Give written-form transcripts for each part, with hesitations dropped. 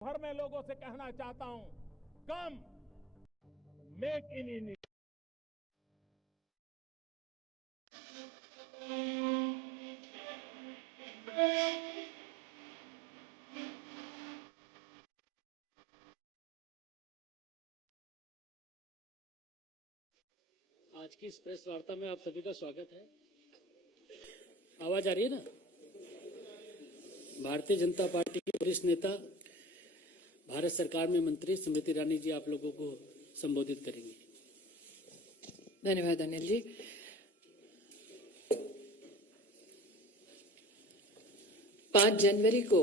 भर में लोगों से कहना चाहता हूं, कम मेक इन इंडिया। आज की इस प्रेस वार्ता में आप सभी का स्वागत है। आवाज आ रही है ना? भारतीय जनता पार्टी के वरिष्ठ नेता, भारत सरकार में मंत्री स्मृति ईरानी जी आप लोगों को संबोधित करेंगी। धन्यवाद अनिल जी। पांच जनवरी को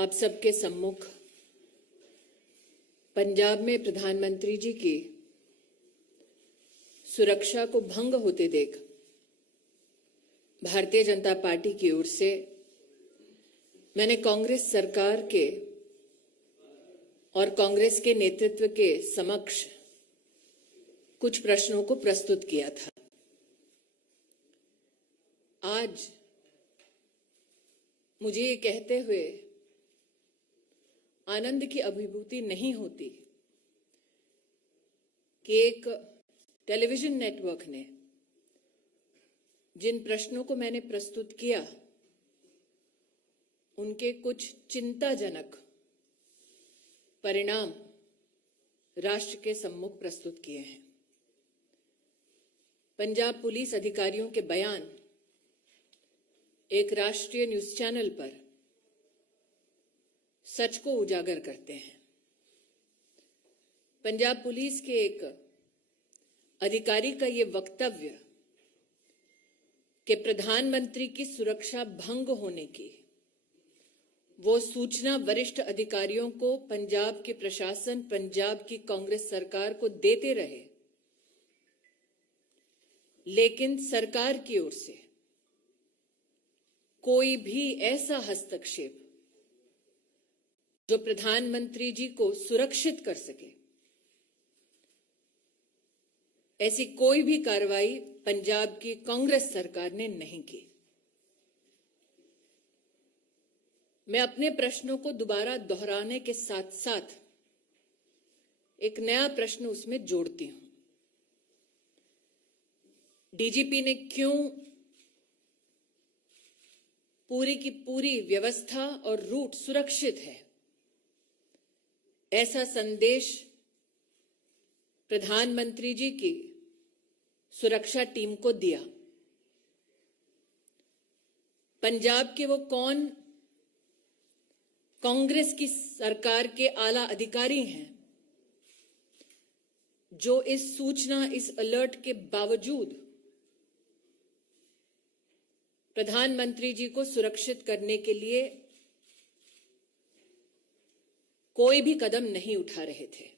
आप सबके सम्मुख पंजाब में प्रधानमंत्री जी की सुरक्षा को भंग होते देख भारतीय जनता पार्टी की ओर से मैंने कांग्रेस सरकार के और कांग्रेस के नेतृत्व के समक्ष कुछ प्रश्नों को प्रस्तुत किया था। आज मुझे ये कहते हुए आनंद की अभिभूति नहीं होती कि एक टेलीविजन नेटवर्क ने जिन प्रश्नों को मैंने प्रस्तुत किया उनके कुछ चिंताजनक परिणाम राष्ट्र के सम्मुख प्रस्तुत किए हैं। पंजाब पुलिस अधिकारियों के बयान एक राष्ट्रीय न्यूज चैनल पर सच को उजागर करते हैं। पंजाब पुलिस के एक अधिकारी का ये वक्तव्य कि प्रधानमंत्री की सुरक्षा भंग होने की वो सूचना वरिष्ठ अधिकारियों को पंजाब के प्रशासन, पंजाब की कांग्रेस सरकार को देते रहे, लेकिन सरकार की ओर से कोई भी ऐसा हस्तक्षेप जो प्रधानमंत्री जी को सुरक्षित कर सके, ऐसी कोई भी कार्रवाई पंजाब की कांग्रेस सरकार ने नहीं की। मैं अपने प्रश्नों को दोबारा दोहराने के साथ साथ एक नया प्रश्न उसमें जोड़ती हूं। डीजीपी ने क्यों पूरी की पूरी व्यवस्था और रूट सुरक्षित है ऐसा संदेश प्रधानमंत्री जी की सुरक्षा टीम को दिया? पंजाब के वो कौन कांग्रेस की सरकार के आला अधिकारी हैं जो इस सूचना, इस अलर्ट के बावजूद प्रधानमंत्री जी को सुरक्षित करने के लिए कोई भी कदम नहीं उठा रहे थे?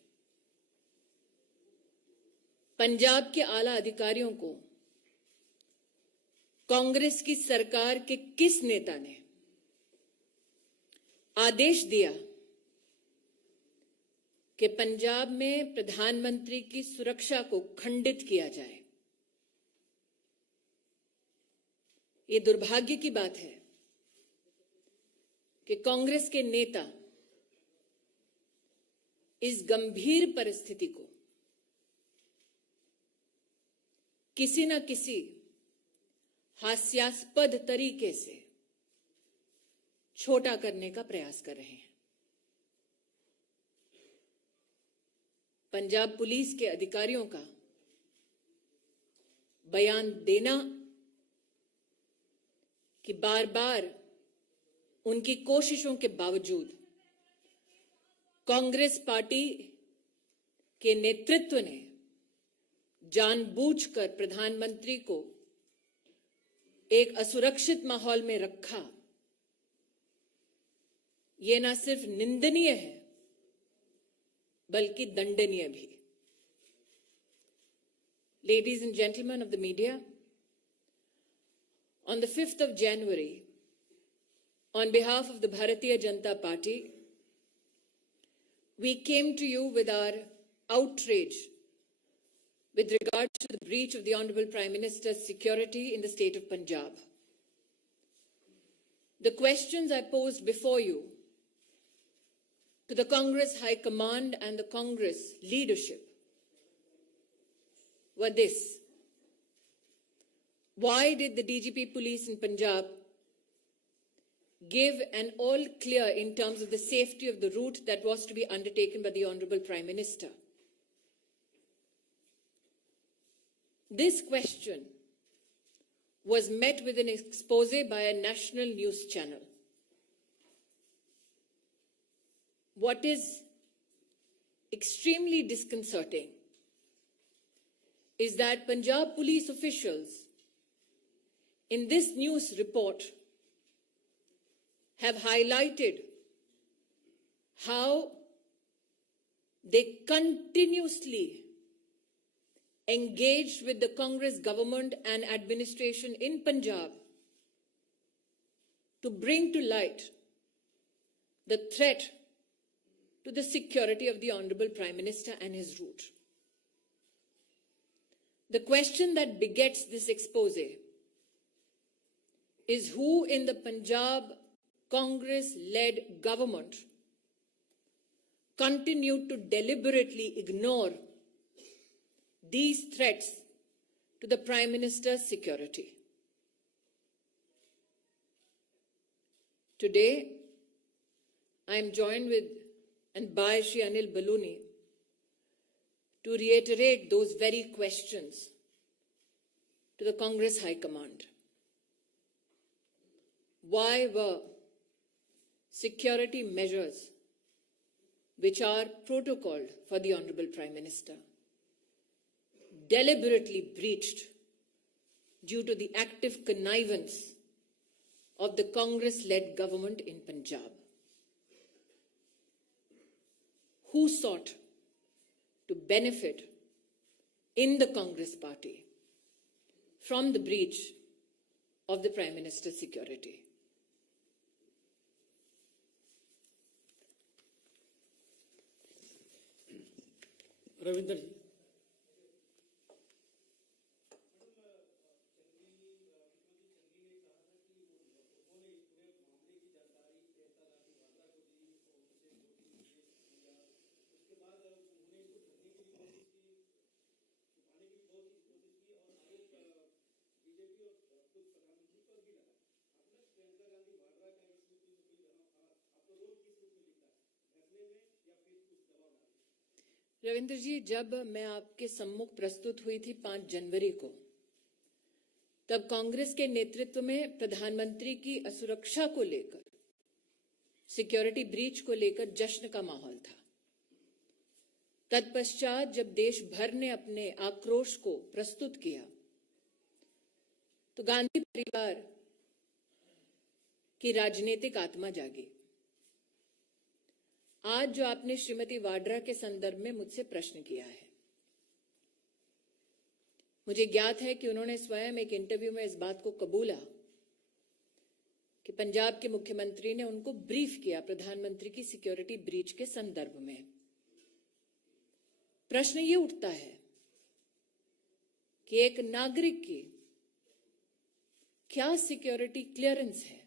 पंजाब के आला अधिकारियों को कांग्रेस की सरकार के किस नेता ने आदेश दिया कि पंजाब में प्रधानमंत्री की सुरक्षा को खंडित किया जाए? ये दुर्भाग्य की बात है कि कांग्रेस के नेता इस गंभीर परिस्थिति को किसी न किसी हास्यास्पद तरीके से छोटा करने का प्रयास कर रहे हैं। पंजाब पुलिस के अधिकारियों का बयान देना कि बार बार उनकी कोशिशों के बावजूद कांग्रेस पार्टी के नेतृत्व ने जानबूझकर प्रधानमंत्री को एक असुरक्षित माहौल में रखा, यह न सिर्फ निंदनीय है बल्कि दंडनीय भी। Ladies and gentlemen of the media, on the 5th of January, on behalf of the Bharatiya Janata Party, we came to you with our outrage with regard to the breach of the Honorable Prime Minister's security in the state of Punjab. The questions I posed before you to the Congress High Command and the Congress leadership were this. Why did the DGP Police in Punjab give an all clear in terms of the safety of the route that was to be undertaken by the Honorable Prime Minister? This question was met with an expose by a national news channel. What is extremely disconcerting is that Punjab police officials in this news report have highlighted how they continuously engaged with the Congress government and administration in Punjab to bring to light the threat to the security of the Honorable Prime Minister and his route. The question that begets this expose is who in the Punjab Congress-led government continued to deliberately ignore these threats to the Prime Minister's security. Today, I am joined with and by Shri Anil Baluni to reiterate those very questions to the Congress High Command. Why were security measures which are protocoled for the Honorable Prime Minister deliberately breached due to the active connivance of the Congress-led government in Punjab? Who sought to benefit in the Congress party from the breach of the Prime Minister's security? Ravinder जी। रविंद्र जी, जब मैं आपके सम्मुख प्रस्तुत हुई थी 5 जनवरी को, तब कांग्रेस के नेतृत्व में प्रधानमंत्री की असुरक्षा को लेकर, सिक्योरिटी ब्रीच को लेकर जश्न का माहौल था। तत्पश्चात जब देश भर ने अपने आक्रोश को प्रस्तुत किया, तो गांधी परिवार की राजनीतिक आत्मा जागी। आज जो आपने श्रीमती वाड्रा के संदर्भ में मुझसे प्रश्न किया है, मुझे ज्ञात है कि उन्होंने स्वयं एक इंटरव्यू में इस बात को कबूला कि पंजाब के मुख्यमंत्री ने उनको ब्रीफ किया प्रधानमंत्री की सिक्योरिटी ब्रीच के संदर्भ में। प्रश्न ये उठता है कि एक नागरिक की क्या सिक्योरिटी क्लियरेंस है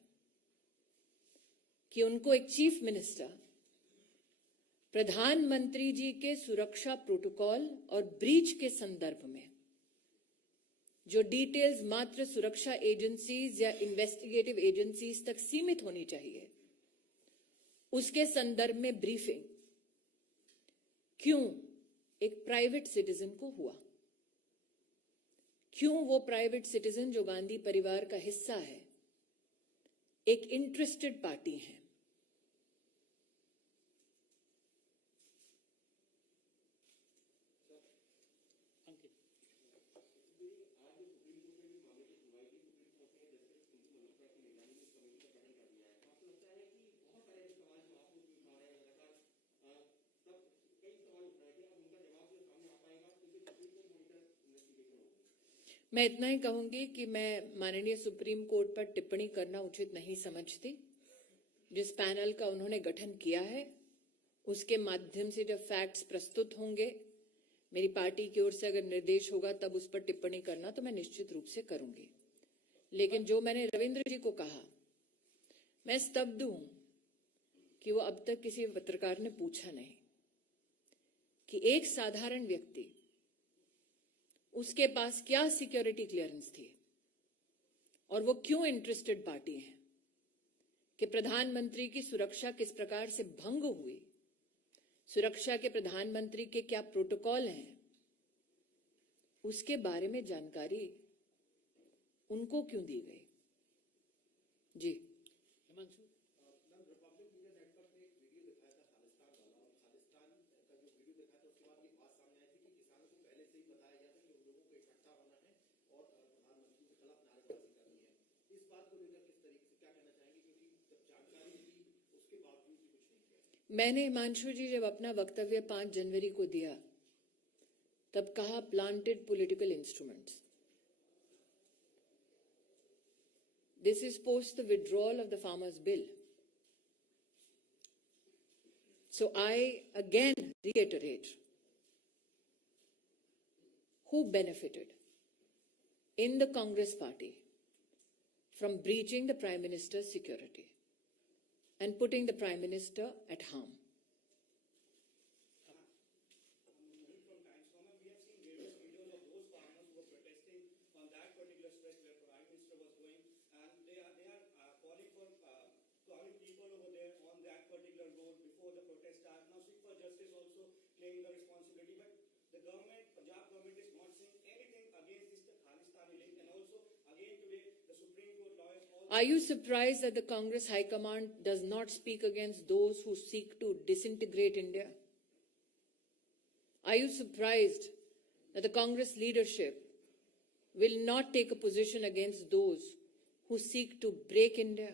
कि उनको एक चीफ मिनिस्टर प्रधानमंत्री जी के सुरक्षा प्रोटोकॉल और ब्रीच के संदर्भ में जो डिटेल्स मात्र सुरक्षा एजेंसीज या इन्वेस्टिगेटिव एजेंसीज तक सीमित होनी चाहिए, उसके संदर्भ में ब्रीफिंग क्यों एक प्राइवेट सिटीजन को हुआ? क्यों वो प्राइवेट सिटीजन जो गांधी परिवार का हिस्सा है, एक इंटरेस्टेड पार्टी है, मैं इतना ही कहूंगी कि मैं माननीय सुप्रीम कोर्ट पर टिप्पणी करना उचित नहीं समझती। जिस पैनल का उन्होंने गठन किया है, उसके माध्यम से जब फैक्ट्स प्रस्तुत होंगे, मेरी पार्टी की ओर से अगर निर्देश होगा तब उस पर टिप्पणी करना तो मैं निश्चित रूप से करूंगी। लेकिन जो मैंने रविंद्र जी को कहा, मैं स्तब्ध हूं कि वो अब तक किसी पत्रकार ने पूछा नहीं कि एक साधारण व्यक्ति, उसके पास क्या सिक्योरिटी क्लियरेंस थी और वो क्यों इंटरेस्टेड पार्टी है कि प्रधानमंत्री की सुरक्षा किस प्रकार से भंग हुई, सुरक्षा के प्रधानमंत्री के क्या प्रोटोकॉल हैं, उसके बारे में जानकारी उनको क्यों दी गई? जी हिमांशु, मैंने हिमांशु जी जब अपना वक्तव्य 5 जनवरी को दिया तब कहा planted political instruments. This is post the withdrawal of the farmers bill. So I again reiterate who benefited in the Congress party from breaching the Prime Minister's security and putting the Prime Minister at harm. Are you surprised that the Congress High Command does not speak against those who seek to disintegrate India? Are you surprised that the Congress leadership will not take a position against those who seek to break India?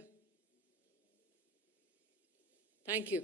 Thank you.